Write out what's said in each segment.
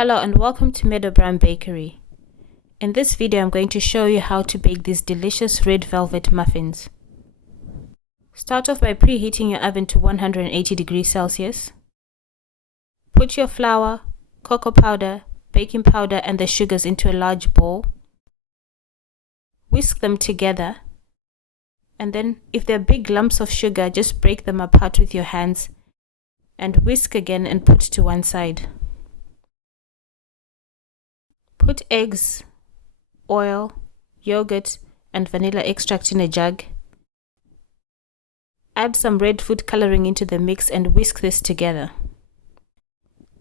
Hello and welcome to Meadow Bakery. In this video I'm going to show you how to bake these delicious red velvet muffins. Start off by preheating your oven to 180 degrees Celsius. Put your flour, cocoa powder, baking powder and the sugars into a large bowl. Whisk them together, and then if there are big lumps of sugar, just break them apart with your hands and whisk again and put to one side. Put eggs, oil, yogurt and vanilla extract in a jug. Add some red food coloring into the mix and whisk this together.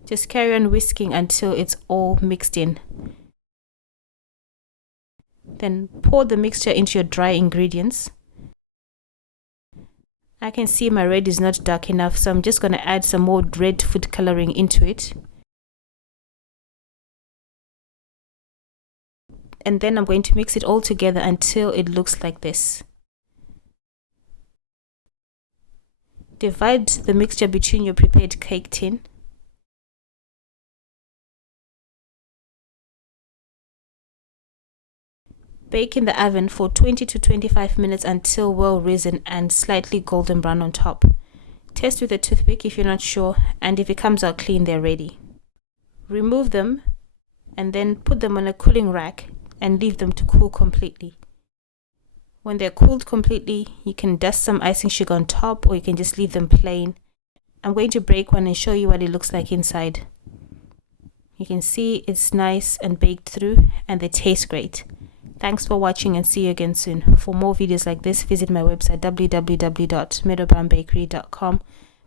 Just carry on whisking until it's all mixed in. Then pour the mixture into your dry ingredients. I can see my red is not dark enough, so I'm just going to add some more red food coloring into it. And then I'm going to mix it all together until it looks like this. Divide the mixture between your prepared cake tin. Bake in the oven for 20 to 25 minutes until well risen and slightly golden brown on top. Test with a toothpick if you're not sure, and if it comes out clean, they're ready. Remove them and then put them on a cooling rack and leave them to cool completely. When they're cooled completely, you can dust some icing sugar on top, or you can just leave them plain. I'm going to break one and show you what it looks like inside. You can see it's nice and baked through, and they taste great. Thanks for watching and see you again soon. For more videos like this, visit my website www.meadowbakery.com.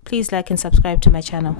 Please like and subscribe to my channel.